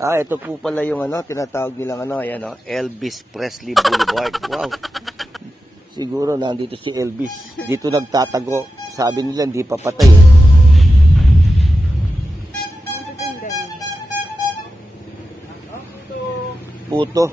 Ito po pala yung tinatawag nilang ayan Elvis Presley Boulevard. Wow. Siguro nandito si Elvis. Dito nagtatago. Sabi nila hindi pa patay eh. Puto.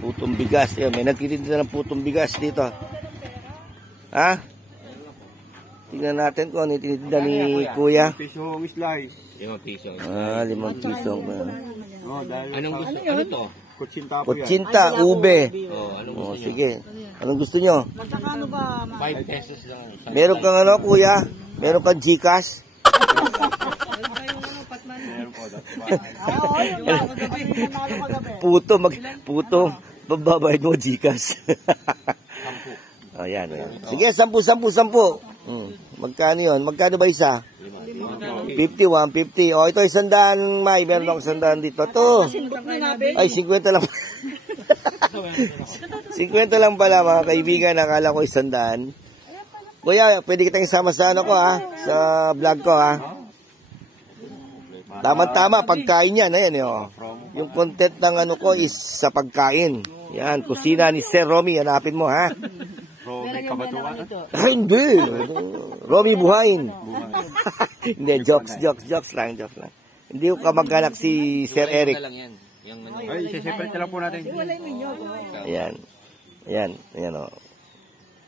Putong bigas. Yan, may nagtitinda ng putong bigas dito. Ha? Tingnan natin kung ano tinitinda ni Kuya. 5 pisong slice. 5 piso. 5 pisong. Anong gusto? Ano to? Kutsinta po yan. Kutsinta, ube. Anong gusto nyo? Sige. Anong gusto nyo? 5 pesos lang. Meron kang Kuya? Meron kang Gcash? Puto. Babayad mo Gcash. Ayan. Sige, 10. Magkano yun? Magkano ba isa? 50, 150. Ito 100, May. Meron akong 100 dito. Ito. Ay, 50 lang. 50 lang pala, mga kaibigan. Nakala ko 100. Kuya, pwede kitang isama sa sa vlog ko, ha? Tama-tama, pagkain yan. Ayan, yung content ng ko is sa pagkain. Yan, kusina ni Sir Romy. Hanapin mo, ha? Romy Kabatuan. Hindi. Romy Buhayin. Hindi, jokes lang. Hindi ko kamag-anak si Sir Eric. Ay, separate lang po natin. Ayan,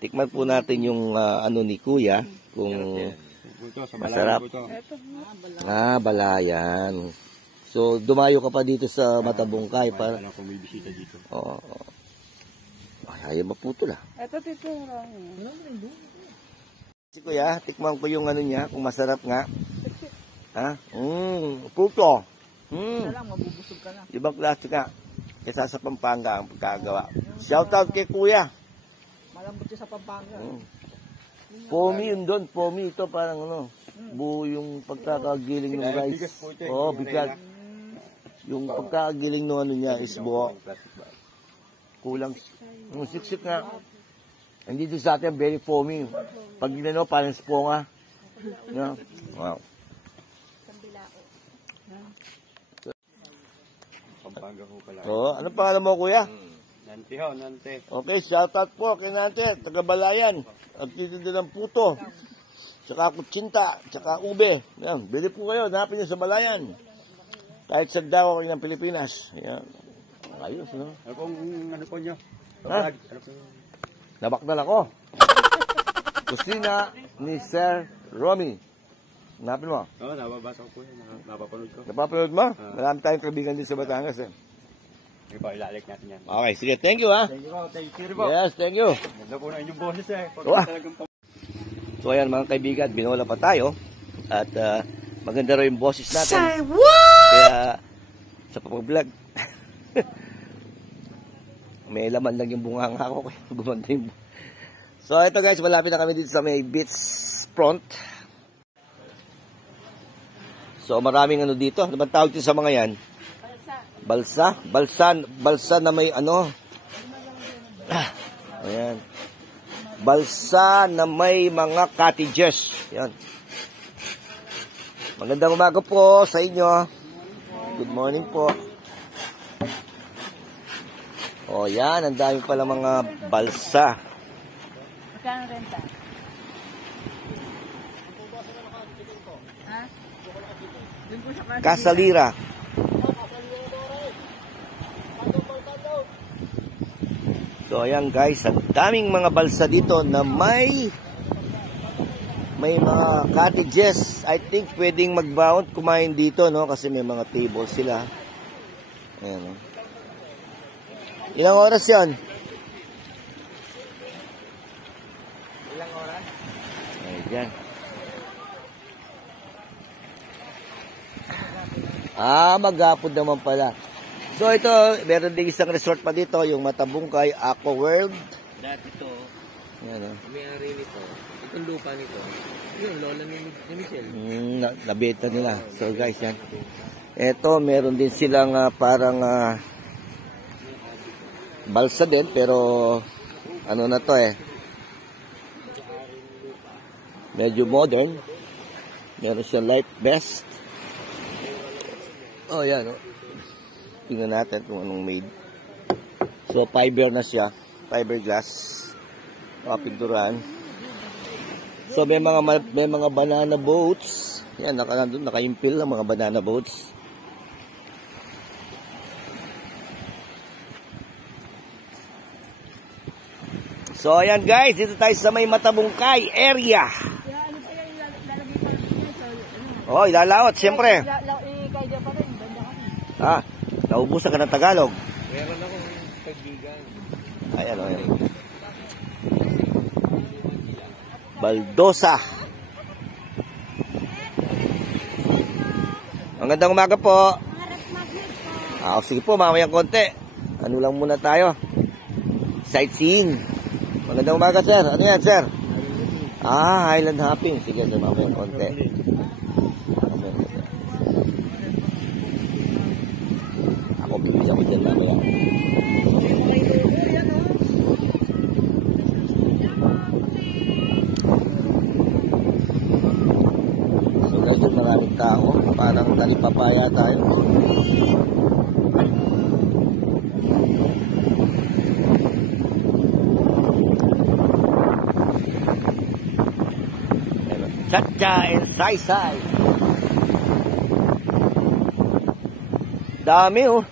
tikman po natin yung ni Kuya, kung masarap. Balayan. So, dumayo ka pa dito sa Matabungkay para may bisita dito. Oo. Ay, maputo lang. Ito, tito. Si Kuya, tikman ko yung niya, kung masarap nga. Ha? Puto. Lang, mabubusog ka na. Ibang klase ka. Kesa sa Pampanga ang pagkagawa. Shoutout kay Kuya. Malambot siya sa Pampanga. Pomi yun doon. Pomi ito parang buo yung pagkakagiling ng rice. Bigat. Yung pagkakagiling ng niya is buo. Kulang. Siksik nga. Hindi doon sa atin, very foamy. Pag parang sponga. Wow. Pampanga ho pala. Anong pangalan mo, Kuya? Nante ho, Nante. Okay, shoutout po kay Nante, taga-Balayan. At titinda ng puto. Tsaka kutsinta, tsaka ube. Yan, bili po kayo, hanapin niyo sa Balayan. Kahit sagdawa kayo ng Pilipinas. Yan. Ayos, no? Ano pong po nyo? Ha? Nabakdal ako. Kusina ni Sir Romy. Hanapin mo. Nababasa ko po yan. Napapanood ko. Napapanood mo? Marami tayong kaibigan din sa Batangas eh. Sige po, ilalik natin yan. Okay, sige. Thank you, ha? Thank you po. Thank you po. Yes, thank you. Ganda po na inyong boses eh. So ayan mga kaibigan, binola pa tayo. At maganda rin yung boses natin. Say what? Kaya sa pag-vlog, may laman lang yung bunganga ko. Kaya gumanda yung... So ito guys, malapit na kami dito sa may beach front. So maraming dito. Ano ba tawag dito sa mga yan? Balsa. Balsa na may ayan. Balsa na may mga cottages. Yan. Magandang umaga po sa inyo. Good morning po. Yan. Ang dami pala mga balsa. Magkano renta? Kasalira. So ayan guys, ang daming mga balsa dito na may mga cottages. I think pwedeng mag-bound kumain dito, no, kasi may mga tables sila. Ayan, no? Ilang oras 'yon? Ilang oras? Ayan. Maghapon naman pala. So ito, meron din isang resort pa dito, yung Matabungkay Aqua World. Dati ito, Yan, may-ari nito, itong lupa nito, yun, lola ni Michelle. Nabenta nila. So guys, yan. Ito, meron din silang parang balsa din, pero ano na to medyo modern. Meron siyang life vest. Oh, yan. Oh. Tingnan natin kung anong made. So, fiber na siya. Fiberglass. Kapinturan. So, may mga banana boats. Yan, nakaimpil ang mga banana boats. So, ayan guys, dito tayo sa may Matabungkay area. Ano pa yung lalagay pa rin? Oh, ilalaot, siyempre. Kaya pa rin, banda kami. Ah, naubusan ka ng Tagalog. Meron akong kaibigan. Ayan, o. Ayan. Baldosa. Magandang umaga po. Sige po, mamayang konti. Ano lang muna tayo. Sightseeing. Magandang umaga, sir. Ano yan, sir? Highland hopping. Sige, sir, mamayang konti. Ako, bibis ako dyan mamaya. So, guys, maraming tao. Parang talipapaya tayo. Chacha and Saysay. Dami oh.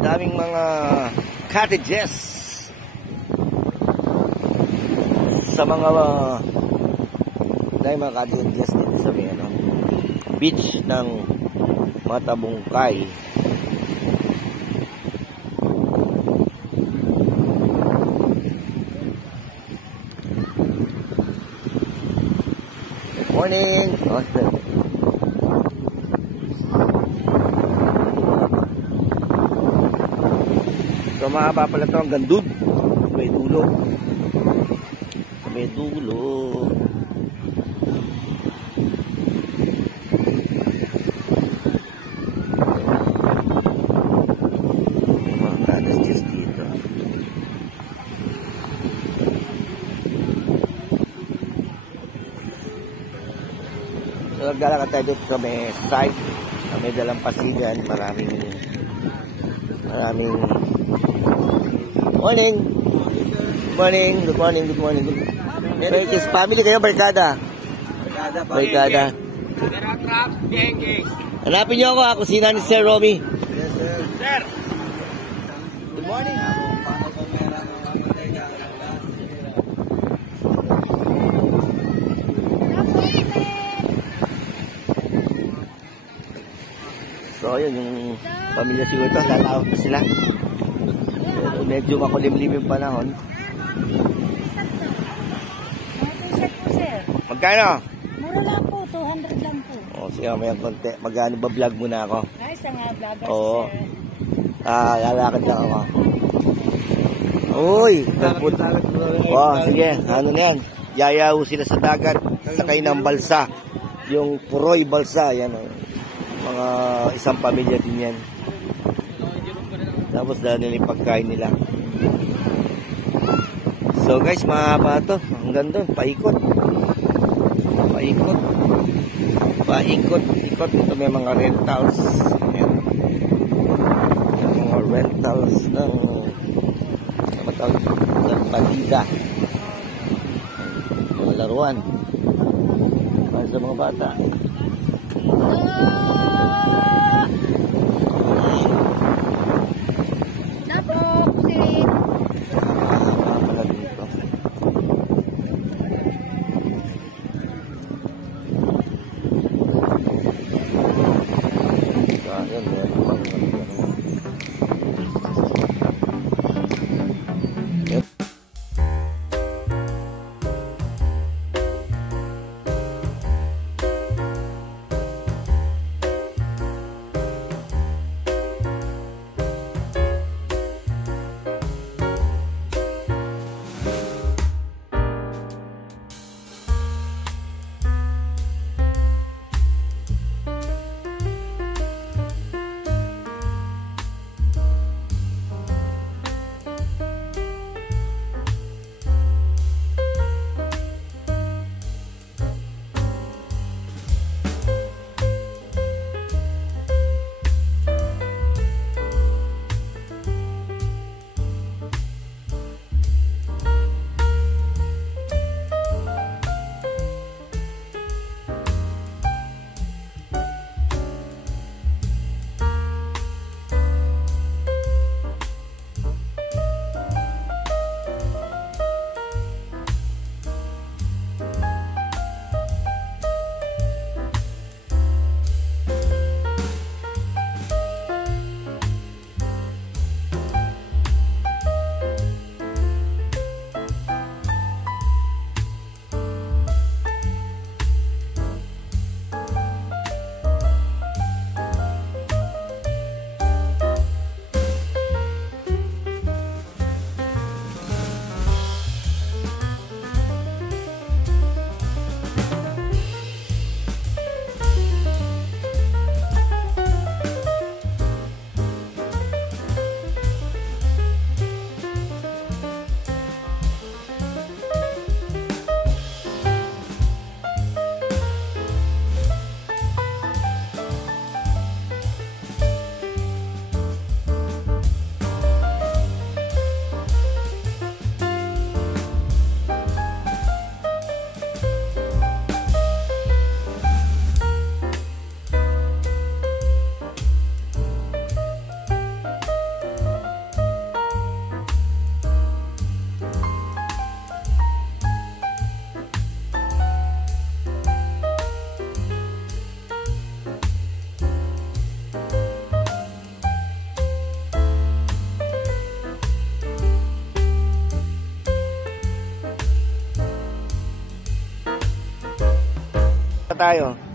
Daming mga cottages sa mga daming mga cottages dito sa may beach ng Matabungkay. Morning. So mahaba pala ito hanggang dun. May dulo. May dulo. Mga cottages dito. So, naglalakad tayo dito sa may site, sa may dalampasigan. Maraming morning. Good morning. Merikis family kayo, barkada? Barkada. Hanapin niyo ako si Nani Sir Romy. Yes, sir. Sir! Good morning. So, yun, yung pamilya siguro ito, lalawak na sila. Pero medyo makulimlim yung panahon. T-shirt po, sir. Magkano? Mura lang po, 200 lang po. Sige, may konti. Magkano ba vlog muna ako? Ay, sa nga vlogger, Oo. sir. Lalakad lang ako. Uy! Sige, ano na yan? Yayaw sila sa dagat, sakay ng balsa. Yung Puroy balsa, yan o. Mga isang pamilya din yan. Tapos dahil nila yung pagkain nila. So guys, mahaba to. Hanggang doon, paikot. Ito may mga rentals. Ayan. May mga rentals ng sa Palida. Mga laruan. Para sa mga bata. tayo.